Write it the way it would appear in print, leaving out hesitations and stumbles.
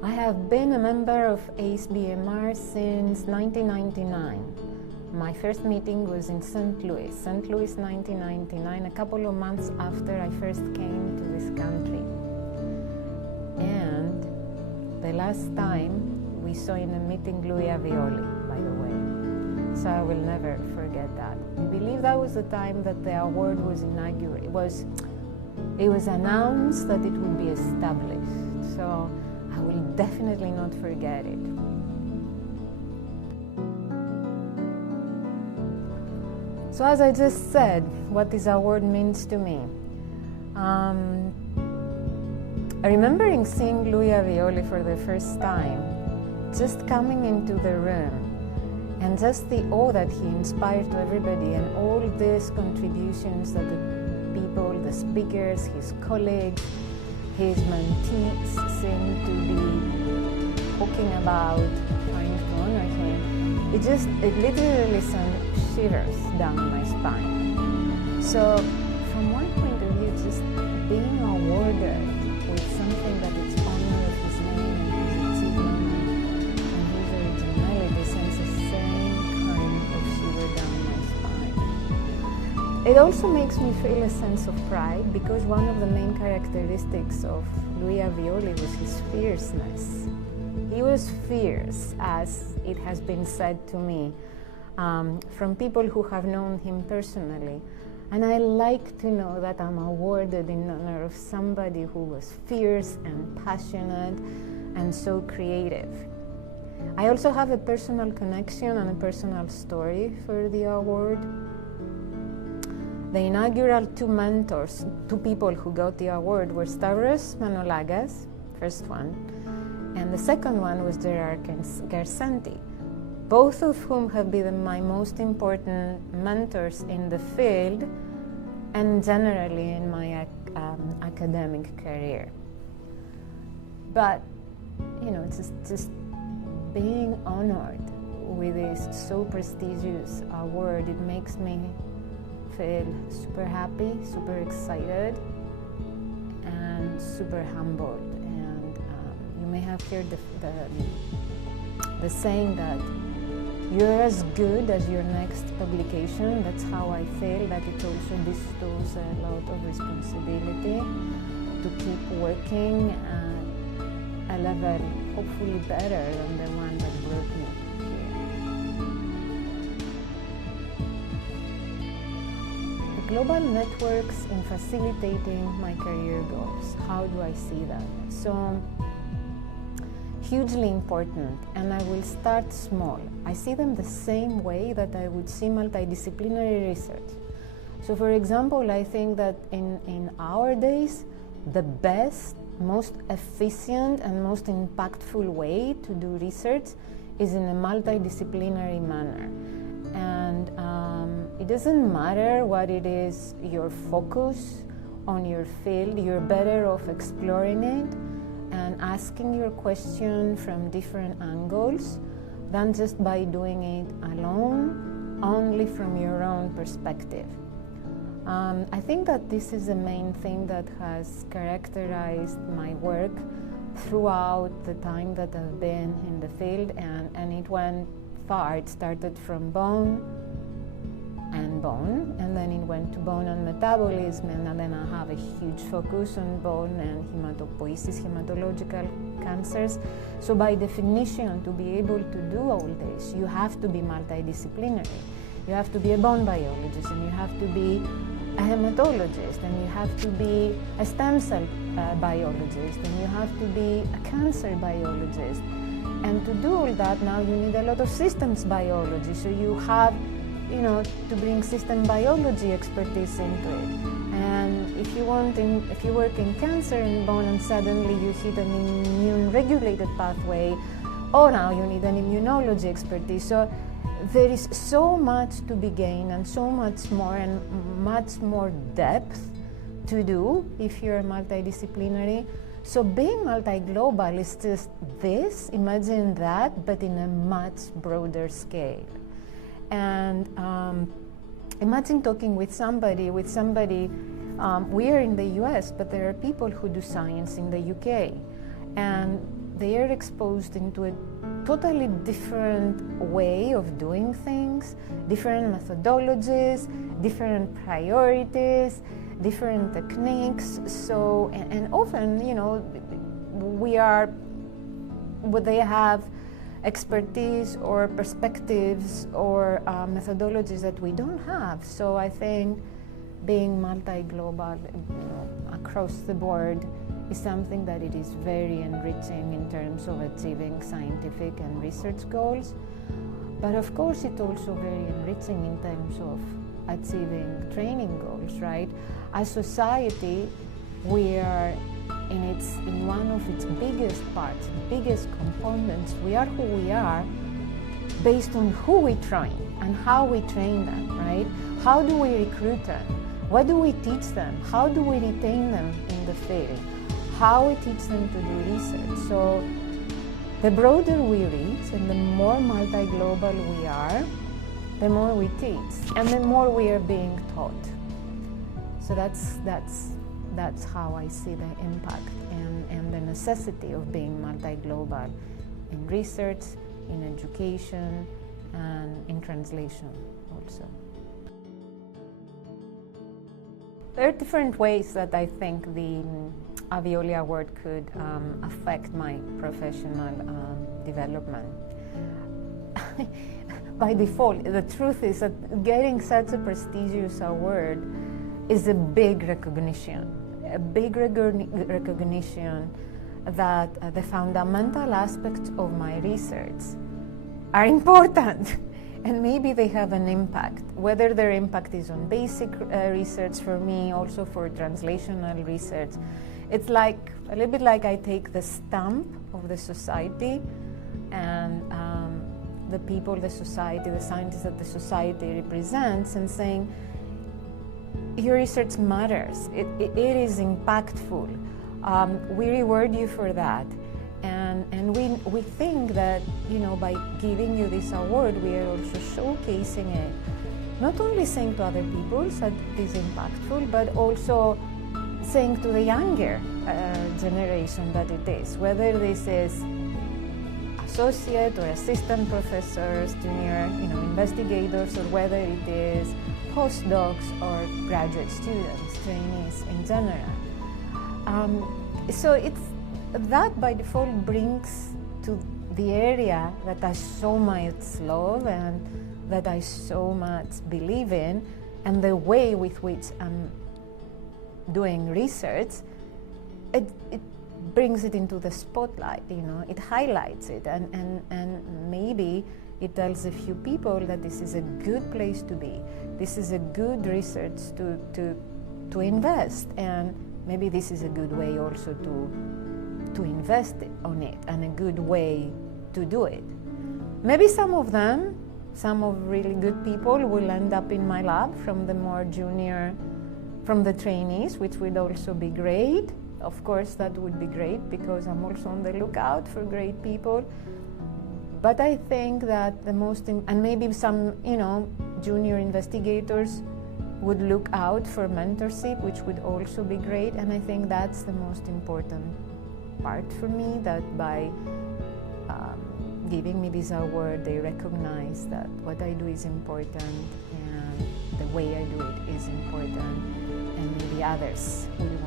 I have been a member of ASBMR since 1999. My first meeting was in St. Louis, 1999, a couple of months after I first came to this country. And the last time we saw in a meeting Louis Avioli, by the way. So I will never forget that. I believe that was the time that the award was inaugurated. It was announced that it would be established. So I will definitely not forget it. So as I just said, what this award means to me. Remembering seeing Louis Avioli for the first time, just coming into the room, and just the awe that he inspired to everybody, and all these contributions that the people, the speakers, his colleagues, his mentees seem to be talking about, trying to honor him. It literally sent shivers down my spine. So from one point of view, just being awarded with something that is honor of his name and his achievement and his originality sends the same kind of shiver down my spine. It also makes me feel a sense of pride, because one of the main characteristics of Louis Avioli was his fierceness. He was fierce, as it has been said to me, from people who have known him personally. And I like to know that I'm awarded in honor of somebody who was fierce and passionate and so creative. I also have a personal connection and a personal story for the award. The inaugural two people who got the award were Stavros Manolagas, first one, and the second one was Gerard Garsanti, both of whom have been my most important mentors in the field and generally in my academic career. But, you know, just being honored with this so prestigious award, it makes me feel super happy, super excited, and super humbled. And you may have heard the saying that you're as good as your next publication. That's how I feel, that it also bestows a lot of responsibility to keep working at a level hopefully better than the one that brought me here. The global networks in facilitating my career goals. How do I see that? So, hugely important, and I will start small. I see them the same way that I would see multidisciplinary research. So for example, I think that in our days, the best, most efficient and most impactful way to do research is in a multidisciplinary manner. And it doesn't matter what it is, your focus on your field, you're better off exploring it and asking your question from different angles than just by doing it alone, only from your own perspective. I think that this is the main thing that has characterized my work throughout the time that I've been in the field, and it went far. It started from bone, and then it went to bone and metabolism, and then I have a huge focus on bone and hematopoiesis, hematological cancers. So by definition, to be able to do all this, you have to be multidisciplinary. You have to be a bone biologist, and you have to be a hematologist, and you have to be a stem cell biologist, and you have to be a cancer biologist. And to do all that, now you need a lot of systems biology. So you have, you know, to bring system biology expertise into it. And if you work in cancer and bone, and suddenly you hit an immune-regulated pathway, now you need an immunology expertise. So there is so much to be gained, and so much more, and much more depth to do if you're multidisciplinary. So being multi-global is just this, imagine that, but in a much broader scale. And imagine talking with somebody, we are in the US, but there are people who do science in the UK. And they are exposed into a totally different way of doing things, different methodologies, different priorities, different techniques. So, and often, you know, they have expertise or perspectives or methodologies that we don't have. So I think being multi-global, you know, across the board is something that it is very enriching in terms of achieving scientific and research goals. But of course, it's also very enriching in terms of achieving training goals, right? As society, we are in one of its biggest parts, biggest components. We are who we are based on who we train and how we train them, right? How do we recruit them? What do we teach them? How do we retain them in the field? How we teach them to do research. So the broader we reach and the more multi-global we are, the more we teach and the more we are being taught. So that's how I see the impact and the necessity of being multi-global in research, in education, and in translation also. There are different ways that I think the Avioli Award could affect my professional development. By default, the truth is that getting such a prestigious award is a big recognition that the fundamental aspects of my research are important. And maybe they have an impact, whether their impact is on basic research for me, also for translational research. It's like a little bit like I take the stamp of the society and the people, the society, the scientists that the society represents, and saying, your research matters, it is impactful, we reward you for that. And we think that, you know, by giving you this award, we are also showcasing it, not only saying to other people that it is impactful, but also saying to the younger generation that it is, whether this is associate or assistant professors, junior, you know, investigators, or whether it is postdocs or graduate students, trainees in general. So it's that by default brings to the area that I so much love and that I so much believe in, and the way with which I'm doing research, it brings it into the spotlight, you know, it highlights it, and maybe it tells a few people that this is a good place to be, this is a good research to invest, and maybe this is a good way also to invest on it, and a good way to do it. Maybe some of really good people will end up in my lab from the more junior, from the trainees, which would also be great. Of course, that would be great because I'm also on the lookout for great people. But I think that and maybe some, you know, junior investigators would look out for mentorship, which would also be great. And I think that's the most important part for me, that by giving me this award, they recognize that what I do is important and the way I do it is important, and maybe others will